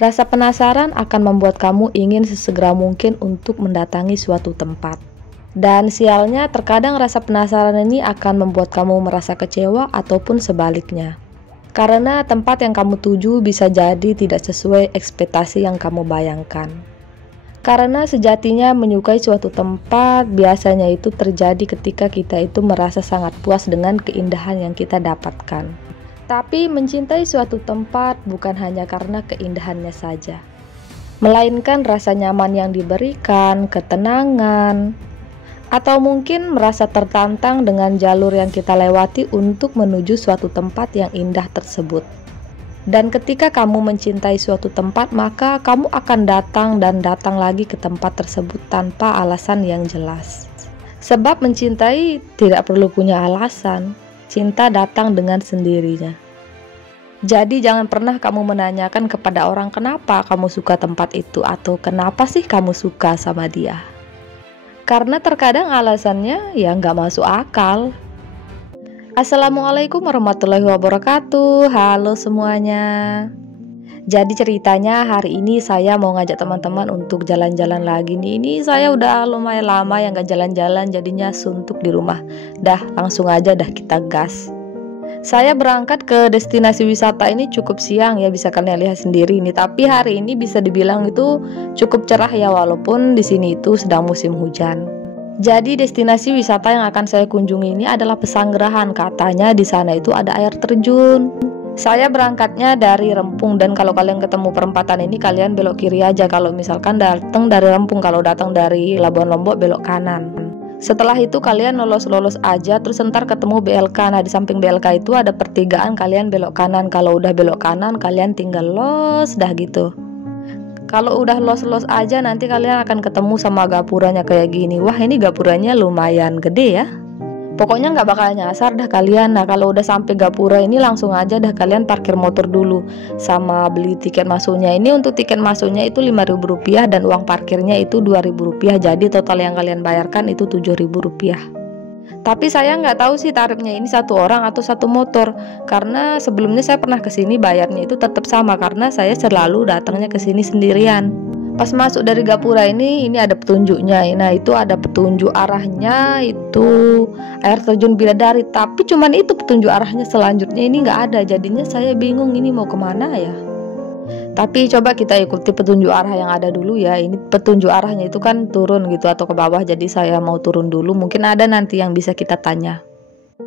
Rasa penasaran akan membuat kamu ingin sesegera mungkin untuk mendatangi suatu tempat. Dan sialnya, terkadang rasa penasaran ini akan membuat kamu merasa kecewa ataupun sebaliknya. Karena tempat yang kamu tuju bisa jadi tidak sesuai ekspektasi yang kamu bayangkan. Karena sejatinya menyukai suatu tempat biasanya itu terjadi ketika kita itu merasa sangat puas dengan keindahan yang kita dapatkan. Tapi mencintai suatu tempat bukan hanya karena keindahannya saja, melainkan rasa nyaman yang diberikan, ketenangan, atau mungkin merasa tertantang dengan jalur yang kita lewati untuk menuju suatu tempat yang indah tersebut. Dan ketika kamu mencintai suatu tempat, maka kamu akan datang dan datang lagi ke tempat tersebut tanpa alasan yang jelas. Sebab mencintai tidak perlu punya alasan. Cinta datang dengan sendirinya. Jadi jangan pernah kamu menanyakan kepada orang kenapa kamu suka tempat itu atau kenapa sih kamu suka sama dia. Karena terkadang alasannya ya nggak masuk akal. Assalamualaikum warahmatullahi wabarakatuh. Halo semuanya. Jadi ceritanya hari ini saya mau ngajak teman-teman untuk jalan-jalan lagi nih. Ini saya udah lumayan lama yang gak jalan-jalan, jadinya suntuk di rumah. Dah langsung aja dah kita gas. Saya berangkat ke destinasi wisata ini cukup siang ya, bisa kalian lihat sendiri ini. Tapi hari ini bisa dibilang itu cukup cerah ya, walaupun di sini itu sedang musim hujan. Jadi destinasi wisata yang akan saya kunjungi ini adalah Pesanggerahan. Katanya di sana itu ada air terjun. Saya berangkatnya dari Rempung, dan kalau kalian ketemu perempatan ini kalian belok kiri aja kalau misalkan datang dari Rempung. Kalau datang dari Labuan Lombok belok kanan. Setelah itu kalian lolos aja, terus ntar ketemu BLK. Nah di samping BLK itu ada pertigaan, kalian belok kanan. Kalau udah belok kanan kalian tinggal los dah gitu. Kalau udah los aja nanti kalian akan ketemu sama gapuranya kayak gini. Wah ini gapuranya lumayan gede ya. Pokoknya nggak bakal nyasar dah kalian. Nah kalau udah sampai gapura ini langsung aja dah kalian parkir motor dulu sama beli tiket masuknya. Ini untuk tiket masuknya itu Rp5.000 dan uang parkirnya itu Rp2.000. Jadi total yang kalian bayarkan itu Rp7.000. Tapi saya nggak tahu sih tarifnya ini satu orang atau satu motor. Karena sebelumnya saya pernah kesini bayarnya itu tetap sama karena saya selalu datangnya kesini sendirian. Pas masuk dari gapura ini ada petunjuknya. Nah itu ada petunjuk arahnya itu air terjun Bidadari. Tapi cuman itu petunjuk arahnya, selanjutnya ini nggak ada. Jadinya saya bingung ini mau kemana ya. Tapi coba kita ikuti petunjuk arah yang ada dulu ya. Ini petunjuk arahnya itu kan turun gitu atau ke bawah. Jadi saya mau turun dulu. Mungkin ada nanti yang bisa kita tanya.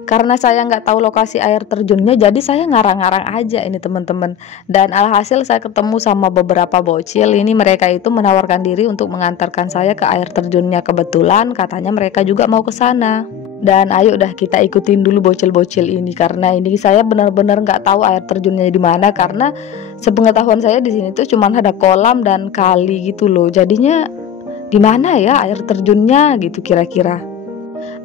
Karena saya nggak tahu lokasi air terjunnya, jadi saya ngarang-ngarang aja ini teman-teman. Dan alhasil saya ketemu sama beberapa bocil. Ini mereka itu menawarkan diri untuk mengantarkan saya ke air terjunnya. Kebetulan katanya mereka juga mau ke sana. Dan ayo dah kita ikutin dulu bocil-bocil ini, karena ini saya benar-benar nggak tahu air terjunnya di mana. Karena sepengetahuan saya di sini tuh cuma ada kolam dan kali gitu loh. Jadinya di mana ya air terjunnya gitu kira-kira.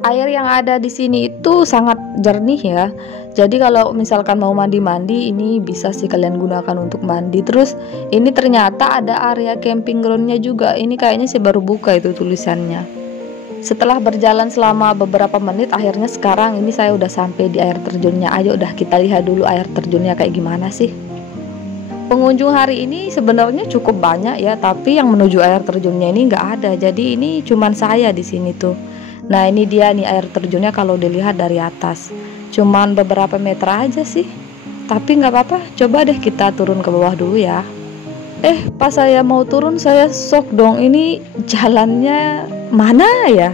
Air yang ada di sini itu sangat jernih ya. Jadi kalau misalkan mau mandi-mandi ini bisa sih kalian gunakan untuk mandi. Terus ini ternyata ada area camping groundnya juga. Ini kayaknya sih baru buka itu tulisannya. Setelah berjalan selama beberapa menit, akhirnya sekarang ini saya udah sampai di air terjunnya. Ayo udah kita lihat dulu air terjunnya kayak gimana sih. Pengunjung hari ini sebenarnya cukup banyak ya, tapi yang menuju air terjunnya ini nggak ada. Jadi ini cuman saya di sini tuh. Nah ini dia nih air terjunnya kalau dilihat dari atas. Cuman beberapa meter aja sih. Tapi nggak apa-apa, coba deh kita turun ke bawah dulu ya. Pas saya mau turun saya shock dong. Ini jalannya mana ya?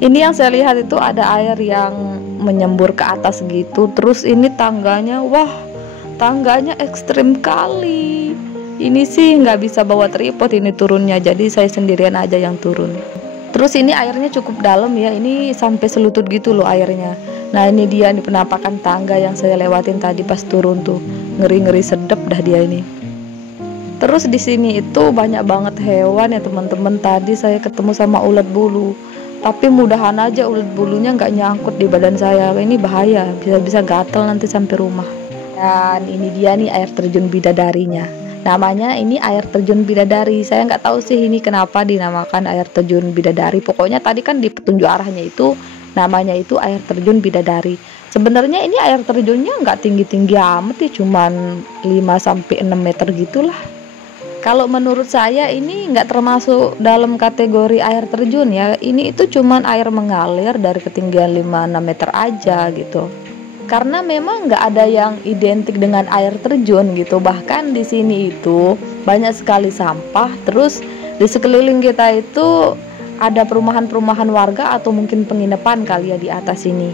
Ini yang saya lihat itu ada air yang menyembur ke atas gitu. Terus ini tangganya, wah tangganya ekstrim kali. Ini sih nggak bisa bawa tripod ini turunnya. Jadi saya sendirian aja yang turun. Terus ini airnya cukup dalam ya, ini sampai selutut gitu loh airnya. Nah ini dia nih penampakan tangga yang saya lewatin tadi pas turun tuh, ngeri-ngeri sedep dah dia ini. Terus di sini itu banyak banget hewan ya teman-teman. Tadi saya ketemu sama ulat bulu, tapi mudahan aja ulat bulunya nggak nyangkut di badan saya. Ini bahaya, bisa gatel nanti sampai rumah. Dan ini dia nih air terjun Bidadarinya. Namanya ini air terjun Bidadari. Saya nggak tahu sih ini kenapa dinamakan air terjun Bidadari. Pokoknya tadi kan di petunjuk arahnya itu namanya itu air terjun Bidadari. Sebenarnya ini air terjunnya nggak tinggi-tinggi amat ya, cuman 5-6 meter gitulah. Kalau menurut saya ini nggak termasuk dalam kategori air terjun ya. Ini itu cuman air mengalir dari ketinggian 5-6 meter aja gitu. Karena memang nggak ada yang identik dengan air terjun gitu. Bahkan di sini itu banyak sekali sampah. Terus di sekeliling kita itu ada perumahan-perumahan warga atau mungkin penginapan kali ya di atas ini.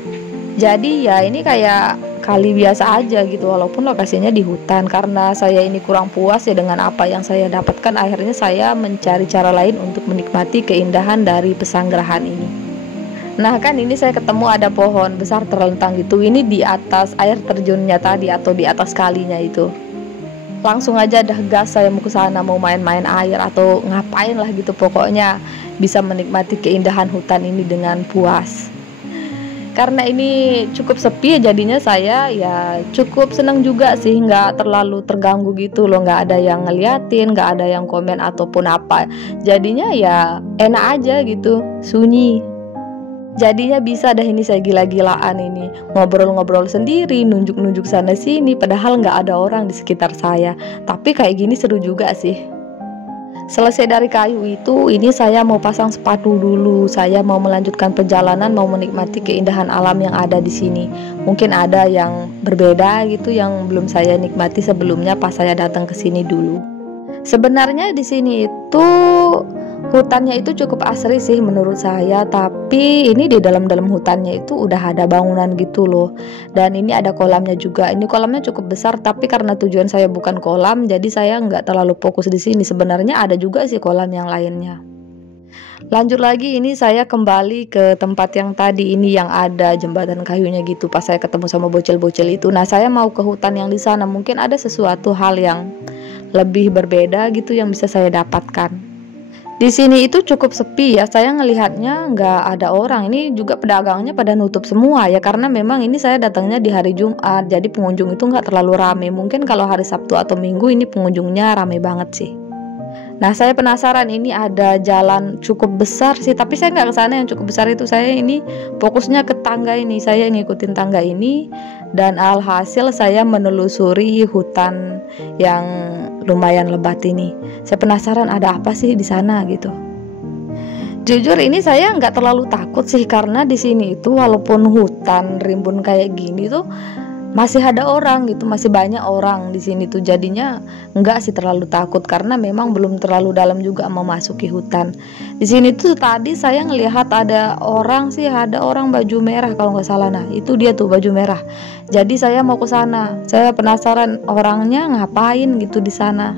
Jadi ya ini kayak kali biasa aja gitu, walaupun lokasinya di hutan. Karena saya ini kurang puas ya dengan apa yang saya dapatkan, akhirnya saya mencari cara lain untuk menikmati keindahan dari pesanggerahan ini. Nah kan ini saya ketemu ada pohon besar terlentang gitu, ini di atas air terjunnya tadi atau di atas kalinya itu. Langsung aja dah gas saya mau ke sana, mau main-main air atau ngapain lah gitu, pokoknya bisa menikmati keindahan hutan ini dengan puas. Karena ini cukup sepi jadinya saya ya cukup senang juga sih, nggak terlalu terganggu gitu loh, nggak ada yang ngeliatin, nggak ada yang komen ataupun apa, jadinya ya enak aja gitu, sunyi. Jadinya bisa dah ini saya gila-gilaan ini, ngobrol-ngobrol sendiri, nunjuk-nunjuk sana sini, padahal nggak ada orang di sekitar saya. Tapi kayak gini seru juga sih. Selesai dari kayu itu, ini saya mau pasang sepatu dulu. Saya mau melanjutkan perjalanan, mau menikmati keindahan alam yang ada di sini. Mungkin ada yang berbeda gitu yang belum saya nikmati sebelumnya pas saya datang ke sini dulu. Sebenarnya di sini itu hutannya itu cukup asri sih menurut saya, tapi ini di dalam hutannya itu udah ada bangunan gitu loh. Dan ini ada kolamnya juga. Ini kolamnya cukup besar, tapi karena tujuan saya bukan kolam, jadi saya nggak terlalu fokus di sini. Sebenarnya ada juga sih kolam yang lainnya. Lanjut lagi, ini saya kembali ke tempat yang tadi ini yang ada jembatan kayunya gitu. Pas saya ketemu sama bocil-bocil itu, nah saya mau ke hutan yang di sana. Mungkin ada sesuatu hal yang lebih berbeda gitu yang bisa saya dapatkan. Di sini itu cukup sepi ya, saya ngelihatnya nggak ada orang. Ini juga pedagangnya pada nutup semua ya, karena memang ini saya datangnya di hari Jumat, jadi pengunjung itu nggak terlalu rame. Mungkin kalau hari Sabtu atau Minggu ini pengunjungnya rame banget sih. Nah saya penasaran, ini ada jalan cukup besar sih, tapi saya nggak kesana yang cukup besar itu. Saya ini fokusnya ke tangga ini, saya ngikutin tangga ini, dan alhasil saya menelusuri hutan yang lumayan lebat ini. Saya penasaran ada apa sih di sana gitu. Jujur ini saya nggak terlalu takut sih, karena di sini itu walaupun hutan rimbun kayak gini tuh masih ada orang gitu, masih banyak orang di sini tuh, jadinya enggak sih terlalu takut karena memang belum terlalu dalam juga memasuki hutan. Di sini tuh tadi saya ngelihat ada orang sih, ada orang baju merah kalau nggak salah. Nah itu dia tuh baju merah. Jadi saya mau ke sana. Saya penasaran orangnya ngapain gitu di sana.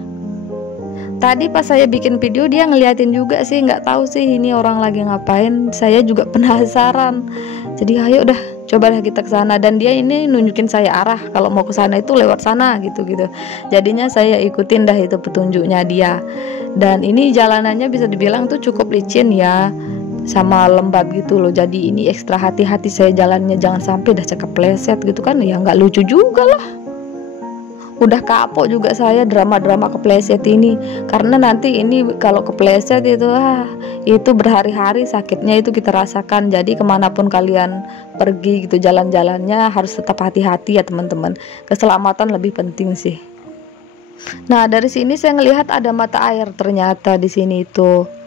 Tadi pas saya bikin video dia ngeliatin juga sih, nggak tahu sih ini orang lagi ngapain. Saya juga penasaran. Jadi ayo dah coba dah kita ke sana, dan dia ini nunjukin saya arah kalau mau ke sana itu lewat sana gitu. Jadinya saya ikutin dah itu petunjuknya dia. Dan ini jalanannya bisa dibilang tuh cukup licin ya, sama lembab gitu loh. Jadi ini ekstra hati-hati saya jalannya, jangan sampai dah kepleset gitu kan ya, nggak lucu juga lah. Udah kapok juga saya drama-drama kepleset ini, karena nanti ini kalau kepleset itu berhari-hari sakitnya itu kita rasakan. Jadi kemanapun kalian pergi gitu, jalan-jalannya harus tetap hati-hati ya teman-teman. Keselamatan lebih penting sih. Nah dari sini saya ngelihat ada mata air ternyata di sini itu.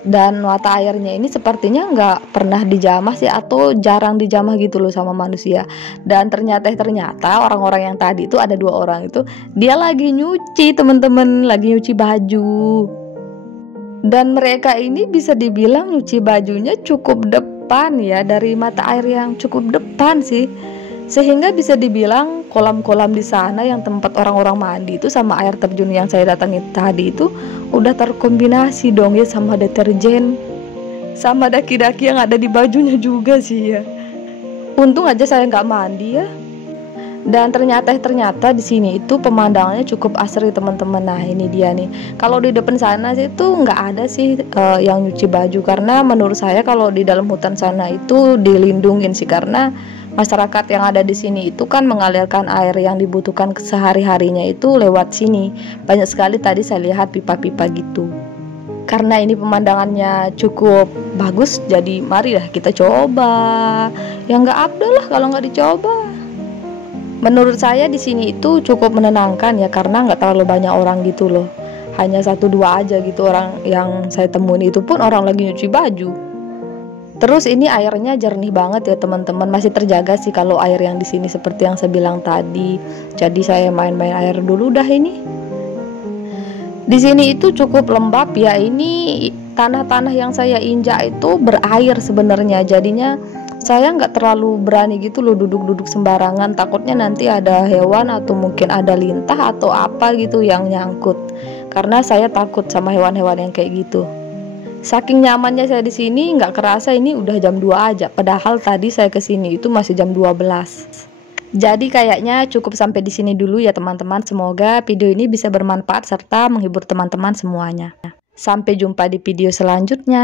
Dan mata airnya ini sepertinya nggak pernah dijamah sih, atau jarang dijamah gitu loh sama manusia. Dan ternyata orang-orang yang tadi itu ada 2 orang itu, dia lagi nyuci teman-teman, lagi nyuci baju. Dan mereka ini bisa dibilang nyuci bajunya cukup depan ya, dari mata air yang cukup depan sih. Sehingga bisa dibilang kolam-kolam di sana yang tempat orang-orang mandi itu sama air terjun yang saya datangi tadi itu udah terkombinasi dong ya, sama deterjen, sama daki-daki yang ada di bajunya juga sih ya. Untung aja saya nggak mandi ya. Dan ternyata di sini itu pemandangannya cukup asri teman-teman. Nah ini dia nih, kalau di depan sana sih itu nggak ada sih yang nyuci baju, karena menurut saya kalau di dalam hutan sana itu dilindungin sih, karena masyarakat yang ada di sini itu kan mengalirkan air yang dibutuhkan sehari-harinya itu lewat sini. Banyak sekali tadi saya lihat pipa-pipa gitu. Karena ini pemandangannya cukup bagus, jadi mari lah kita coba. Ya nggak abdol lah kalau nggak dicoba. Menurut saya di sini itu cukup menenangkan ya, karena nggak terlalu banyak orang gitu loh. hanya 1-2 aja gitu orang yang saya temuin, itu pun orang lagi nyuci baju. Terus ini airnya jernih banget ya teman-teman, masih terjaga sih kalau air yang di sini seperti yang saya bilang tadi. Jadi saya main-main air dulu dah ini. Di sini itu cukup lembab ya, ini tanah-tanah yang saya injak itu berair sebenarnya, jadinya saya nggak terlalu berani gitu loh duduk-duduk sembarangan, takutnya nanti ada hewan atau mungkin ada lintah atau apa gitu yang nyangkut, karena saya takut sama hewan-hewan yang kayak gitu. Saking nyamannya saya di sini, nggak kerasa ini udah jam 2 aja, padahal tadi saya kesini itu masih jam 12. Jadi kayaknya cukup sampai di sini dulu ya teman-teman. Semoga video ini bisa bermanfaat serta menghibur teman-teman semuanya. Sampai jumpa di video selanjutnya.